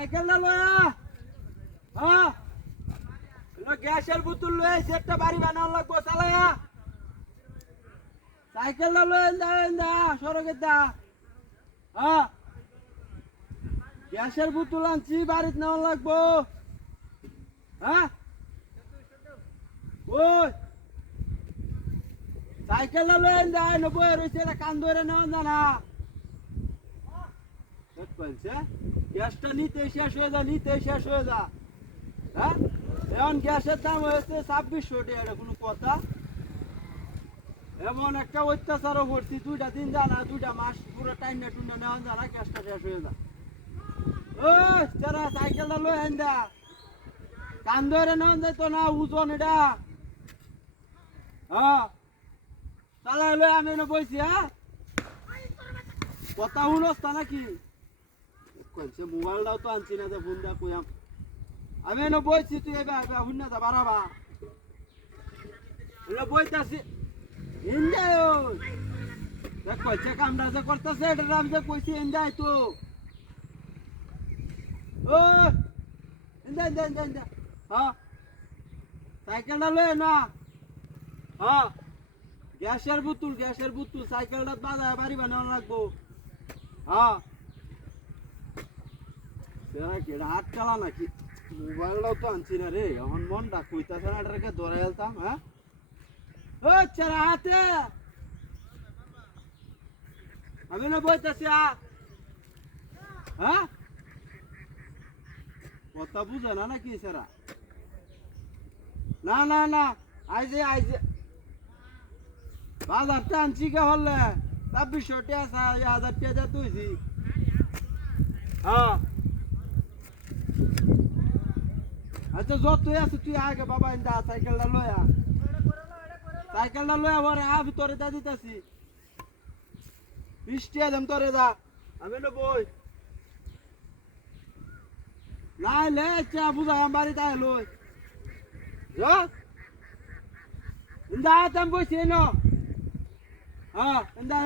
cycle না লয়া হ্যাঁ গ্যাসের বোতল লয়ে একটা বাড়ি বানানো লাগবো চালায়া সাইকেল না লয়ে দা সড়কের দা হ্যাঁ গ্যাসের বোতল আনছি বাড়িতে নেওয়া লাগবো হ্যাঁ ওই সাইকেল না লয়ে যায় নব্বই রয়েছে এটা কান ধরে নেওয়া জানা গ্যাসটা নিতে শেষ হয়ে যা হ্যাঁ এখন গ্যাসের দাম হয়েছে 2600 টাকা এটা কোনো কথা এমন একটা অত্যাচারও করছি 2টা দিন জানা 2টা মাস পুরো টাইম টুন্ডা নেওয়া জানা গ্যাসটা শেষ হয়ে যা ওই যারা সাইকেলটা লয়ে আন দা কান ধরে নেওয়া যায় তো না ওজন এটা হ্যাঁ চালাই লয়ে আমি এনে বইছি হ্যাঁ কথা শুনস নাকি কইছে মোবাইলটাও তো আনছি না যে ফোন দা কইয়াম আমি এনে বইছি তুই এবার শুন না যা বাড়াবা এনে বইতাছি ইন্দায় দেখ কইছে কামটা যে করতেছে এটা আমি যে কইছি ইন্দায় তো ও ইন্দা হ্যাঁ সাইকেলটা লয়ে না হ্যাঁ গ্যাসের বোতল সাইকেলটা বাজায় বাড়ি বানানো লাগবো হ্যাঁ হাত চালা নাকি মোবাইলটাও তো আনছি না রে এখন মনটা কইতাছে না এটাকে ধরে এলতাম হ্যাঁ ও চারা হাতে আমি না বইতাছি হ্যাঁ কথা বুঝে না নাকি সারা না আইজে বাজারটা আনছি কে হলে 2600 টাকা 1000 টাকা তুইছি হ্যাঁ আচ্ছা যতই আছে তুই আগে বাবা ইন্দা সাইকেলটা লয়া ভরে ভিতরে দা দিতেছি 20 টাকা দাম তোরে দা আমি না বই লাইলে চা বুঝা বাড়ি তাই লই ইন্দা দাম বইছি না হ্যাঁ ইন্দা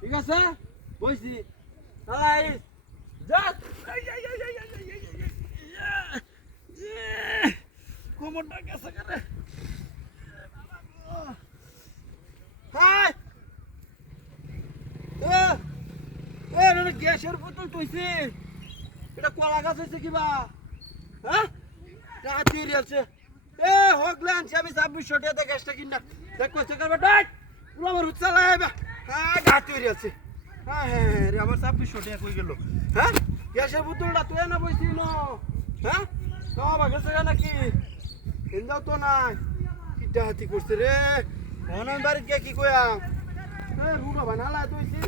ঠিক আছে বইছি তাই যা কোমরটা গেছে কেন হাই গ্যাসের বোতল তুইছি এটা কলা গাছ হয়েছে কিবা হ্যাঁ তৈরি আছে হকলে আনছি আমি 2600 টাকা গ্যাসটা কিনা দেখ কইছে করবে ডাক আমার হুচ্চা লাগাইবা হ্যাঁ গা তৈরি আছে হ্যাঁ রে আমার 2600 টাকা কই গেল হ্যাঁ গ্যাসের বোতলটা তুই না বইছি না হ্যাঁ বাবা গেছে নাকি এন্দাও তো নাই কিটা হাতি করছে রে অনন বাড়ি কে কি কয়া রুড়া বানালা তুইছি